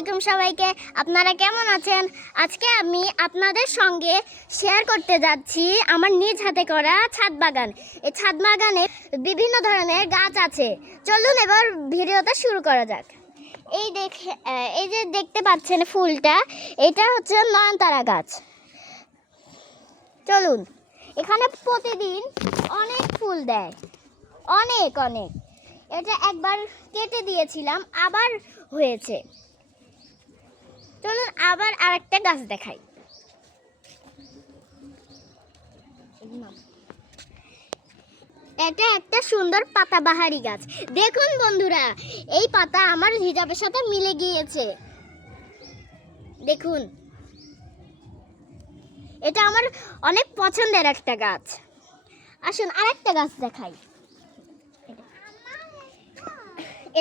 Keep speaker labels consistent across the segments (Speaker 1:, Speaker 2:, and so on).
Speaker 1: আলাইকুম সবাইকে। আপনারা কেমন আছেন? আজকে আমি আপনাদের সঙ্গে শেয়ার করতে যাচ্ছি আমার নিজ হাতে করা ছাদ বাগান। এই ছাদ বাগানে বিভিন্ন ধরনের গাছ আছে। চলুন এবার ভিডিওটা শুরু করা যাক। এই দেখে এই যে দেখতে পাচ্ছেন ফুলটা, এটা হচ্ছে নয়নতারা গাছ। চলুন, এখানে প্রতিদিন অনেক ফুল দেয়। অনেক অনেক। এটা একবার কেটে দিয়েছিলাম, আবার হয়েছে। চলুন আবার আরেকটা গাছ দেখাই। এটা একটা সুন্দর পাতাবাহারি গাছ। দেখুন বন্ধুরা, এই পাতা আমার হিজাবের সাথে মিলে গিয়েছে। দেখুন। এটা আমার অনেক পছন্দের একটা গাছ। আসুন আরেকটা গাছ দেখাই।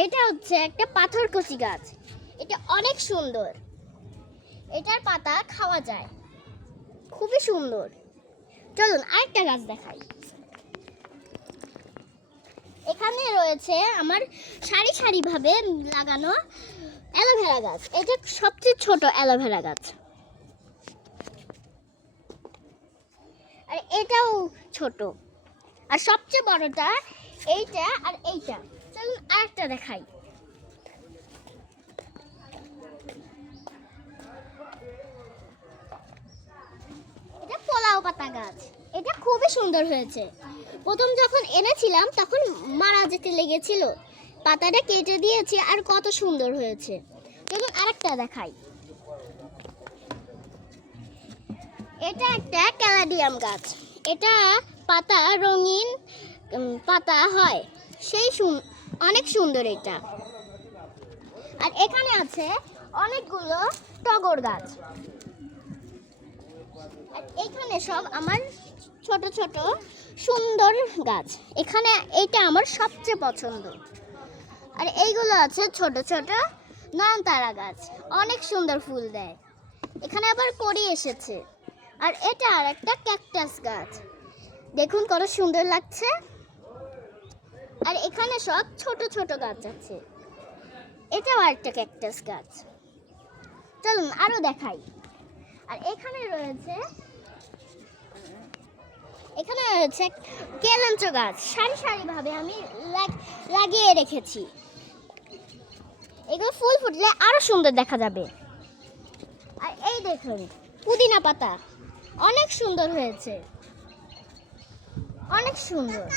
Speaker 1: এটা হচ্ছে একটা পাথরকুচি গাছ। এটা অনেক সুন্দর। এটার পাতা খাওয়া যায়। খুবই সুন্দর। চলুন আরেকটা গাছ দেখাই। এখানে রয়েছে আমার সারি সারি ভাবে লাগানো অ্যালোভেরা গাছ। এটা সবচেয়ে ছোট অ্যালোভেরা গাছ। আর এটাও ছোট। আর সবচেয়ে বড়টা এইটা আর এইটা। চলুন আরেকটা দেখাই। গাছ। এটা খুবই সুন্দর হয়েছে। প্রথম যখন এনেছিলাম, তখন মারা যেতে লেগেছিল। পাতাটা কেটে দিয়েছি আর কত সুন্দর হয়েছে। চলুন আরেকটা দেখাই। এটা একটা ক্যালাডিয়াম গাছ। এটা পাতা রঙিন পাতা হয়। সেই অনেক সুন্দর এটা। আর এখানে আছে অনেকগুলো টগর গাছ। এখানে সব আমার ছোট ছোট সুন্দর গাছ। এখানে এইটা আমার সবচেয়ে পছন্দ। আর এইগুলো আছে ছোট ছোট নয়নতারা গাছ। অনেক সুন্দর ফুল দেয়। এখানে আবার কড়ি এসেছে। আর এটা আর একটা ক্যাকটাস গাছ। দেখুন কত সুন্দর লাগছে। আর এখানে সব ছোট ছোট গাছ আছে। এটাও একটা ক্যাকটাস গাছ। চলুন আরও দেখাই। আর এখানে রয়েছে এখানে রয়েছে কেলাঞ্চ গাছ। সারি সারি ভাবে আমি লাগ- লাগিয়ে রেখেছি। এগুলো ফুল ফুটলে আরও সুন্দর দেখা যাবে। আর এই দেখুন, পুদিনা পাতা। অনেক সুন্দর হয়েছে। অনেক সুন্দর।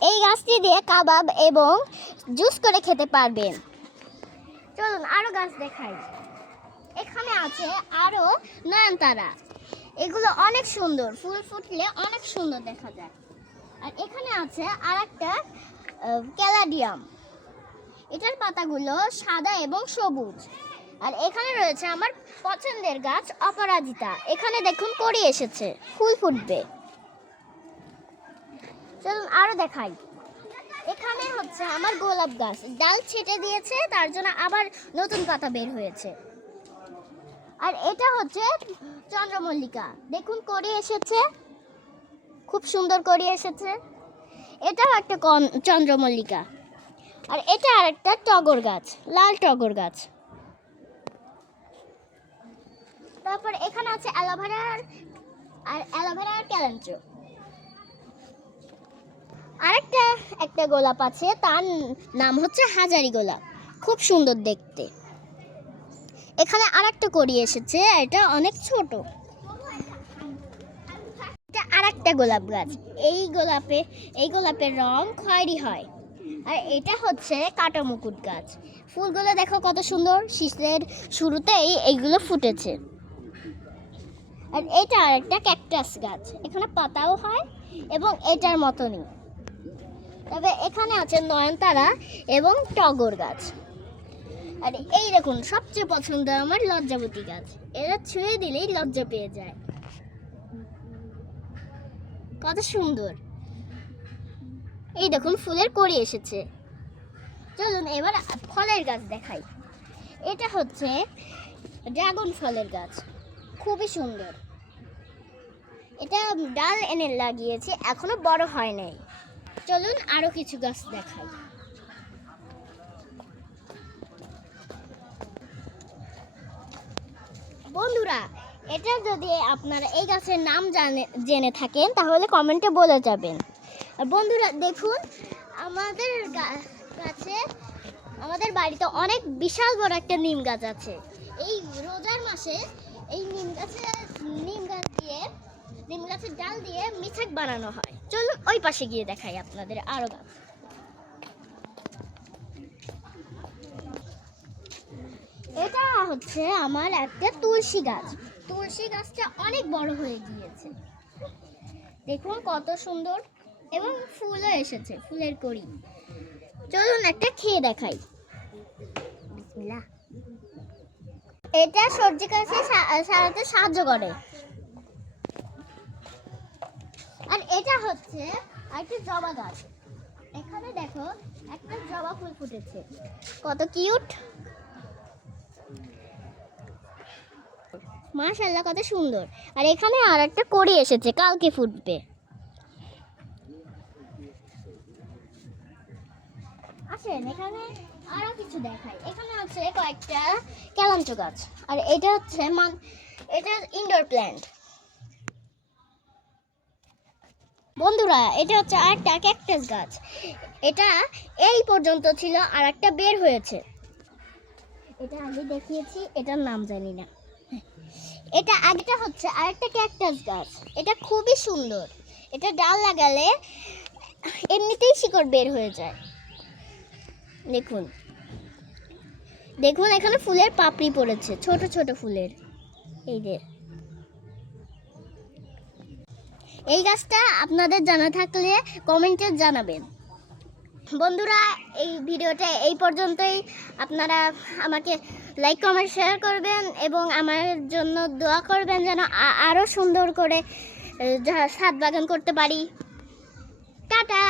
Speaker 1: এই গাছটি দিয়ে কাবাব এবং জুস করে খেতে পারবেন। চলুন আরও গাছ দেখাই। এখানে আছে আরও নয়নতারা। এগুলো অনেক সুন্দর, ফুল ফুটলে অনেক সুন্দর দেখা যায়। আর এখানে আছে আর একটা ক্যালাডিয়াম। এটার পাতাগুলো সাদা এবং সবুজ। আর এখানে রয়েছে আমার পছন্দের গাছ অপরাজিতা। এখানে দেখুন কড়ি এসেছে, ফুল ফুটবে। চলুন আরও দেখাই। এখানে হচ্ছে আমার গোলাপ গাছ। ডাল ছেটে দিয়েছে, তার জন্য আবার নতুন পাতা বের হয়েছে। আর এটা হচ্ছে চন্দ্রমল্লিকা। দেখুন কড়ি এসেছে। খুব সুন্দর কড়ি এসেছে। এটাও একটা চন্দ্রমল্লিকা। আর এটা আর একটা টগর গাছ, লাল টগর গাছ। তারপর এখানে আছে অ্যালোভেরার আর অ্যালোভেরার ক্যালেন্দ্র আরেকটা একটা গোলাপ আছে, তার নাম হচ্ছে হাজারি গোলাপ খুব সুন্দর দেখতে। এখানে আর একটা কড়ি এসেছে, এটা অনেক ছোট। এটা আরেকটা গোলাপ গাছ। এই গোলাপে, এই গোলাপের রং খয়েরি হয়। আর এটা হচ্ছে কাটা মুকুট গাছ। ফুলগুলো দেখো কত সুন্দর। শীতের শুরুতেই এইগুলো ফুটেছে। আর এটা আর একটা ক্যাকটাস গাছ। এখানে পাতাও হয় এবং এটার মতনই। তবে এখানে আছে নয়নতারা এবং টগর গাছ। আর, এই দেখুন, সবচেয়ে পছন্দ আমার লজ্জাবতী গাছ। এরা ছুঁয়ে দিলেই লজ্জা পেয়ে যায়। কত সুন্দর। এই দেখুন, ফুলের কড়ি এসেছে। চলুন, এবার ফলের গাছ দেখাই। এটা হচ্ছে ড্রাগন ফলের গাছ। খুবই সুন্দর। এটা ডাল এনে লাগিয়েছে, এখনও বড় হয় নাই। চলুন আরও কিছু গাছ দেখাই। বন্ধুরা, এটা যদি আপনারা এই গাছের নাম জানে, জেনে থাকেন, তাহলে কমেন্টে বলে যাবেন। বন্ধুরা, দেখুন, আমাদের গাছে, আমাদের বাড়িতে অনেক বিশাল বড় একটা নিম গাছ আছে। এই রোজার মাসে এই নিম গাছে, নিম গাছ দিয়ে, নিম গাছের ডাল দিয়ে মিঠাক বানানো হয়। চলুন ওই পাশে গিয়ে দেখাই আপনাদের আরও গাছ। এটা হচ্ছে আমার একটা তুলসী গাছ। তুলসী গাছটা অনেক বড় হয়ে গিয়েছে। দেখুন কত সুন্দর এবং ফুলও এসেছে, ফুলের কড়ি। চলুন একটা খেয়ে দেখাই। এটা সর্দি কাছে সারাতে সাহায্য করে। আর এটা হচ্ছে একটা জবা গাছ। এখানে দেখো একটা জবা ফুল ফুটেছে। কত কিউট। মাশাল্লাহ কত সুন্দর। আর এখানে আর একটা কড়ি এসেছে, কালকে ফুটবে। আসেন, এখানে আরও কিছু দেখাই। এখানে আছে কয়েকটা ক্যালাঞ্চ গাছ। আর এটা হচ্ছে মান, এটা ইনডোর প্ল্যান্ট বন্ধুরা, এটা হচ্ছে আরেকটা ক্যাকটাস গাছ। এটা এই পর্যন্ত ছিল আর একটা বের হয়েছে। এটা আগে দেখিয়েছি, এটার নাম জানি না। এটা আগেটা হচ্ছে আরেকটা ক্যাকটাস গাছ। এটা খুবই সুন্দর। এটা ডাল লাগালে এমনিতেই শিকড় বের হয়ে যায়। দেখুন। দেখুন, এখানে ফুলের পাপড়ি পড়েছে, ছোট ছোট ফুলের। এই যে। এই গাছটা আপনাদের জানা থাকলে কমেন্টে জানাবেন। বন্ধুরা, এই ভিডিওটা এই পর্যন্তই। আপনারা আমাকে লাইক কমেন্ট শেয়ার করবেন এবং আমার জন্য দোয়া করবেন যেন আরও সুন্দর করে সাত বাগান করতে পারি। টাটা!